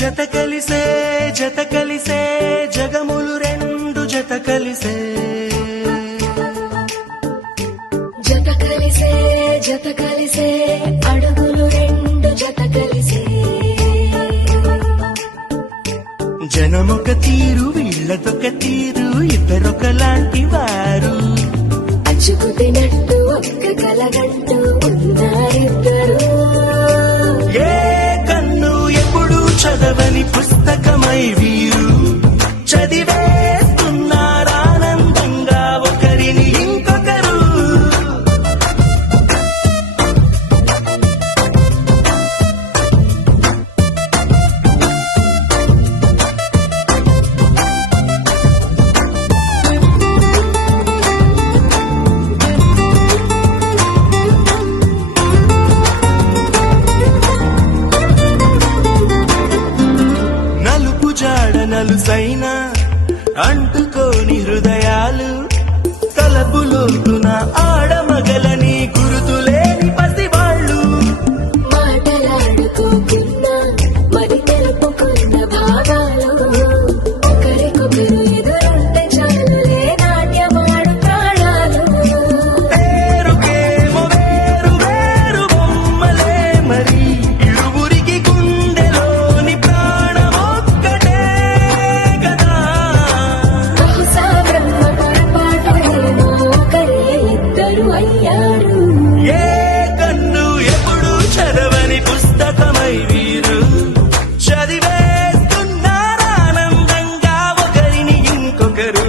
జత కలిసే జగములు రెండు జత కలిసే జత కలిసే అడుగులు రెండు జత కలిసే జనమొక తీరు వీళ్ళదొక తీరు ఇద్దరొకలాంటి వారు అచ్చుకుతినట్టు ఒక్క కలగంటూ ఉన్నారిద్దరు ఏ కన్ను ఎప్పుడు చదవని పుస్తకమై వీరు చదివేస్తున్నారానందంగా ఒకరిని ఇంకొకరు. నలుపు జాడ నలుసైన అంటుకోని హృదయాలు తలపులోతున ఆడమగలని గురుతులేని పసివాళ్ళు మాటలాడుకోకున్నా మరి తెలుపుకున్న భావాలు ఒకరికొకరు ఎదురుంటే చాలులే నాట్యమాడు ప్రాణాలు పేరుకేమో వేరు వేరు బొమ్మలే మరి ఇరువురికి గుండెలోని ప్రాణమొక్కటే కదా. బహుశా బ్రహ్మ పొరపాటు ఏమో ఒకరే ఇద్దరు అయ్యారు ఏ కన్ను ఎప్పుడు చదవని పుస్తకమై వీరు చదివేస్తున్నారానందంగా ఒకరిని ఇంకొకరు.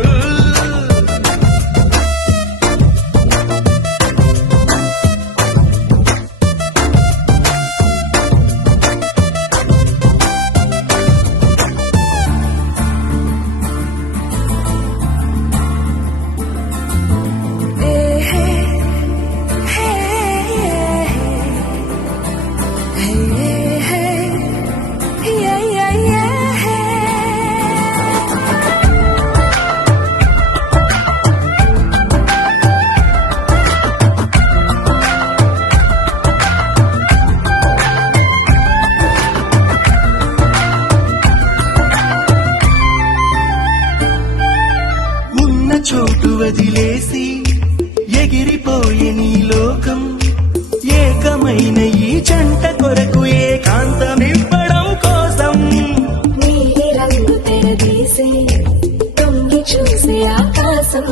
ఉన్న చోటు వదిలేసి ఎగిరిపోయే నీ లోకం ఏకమైన ఈ జంట కొరకు ఏకాంతమివ్వడం కోసం నీలి రంగు తెరదీసే తొంగి చూసే ఆకాశం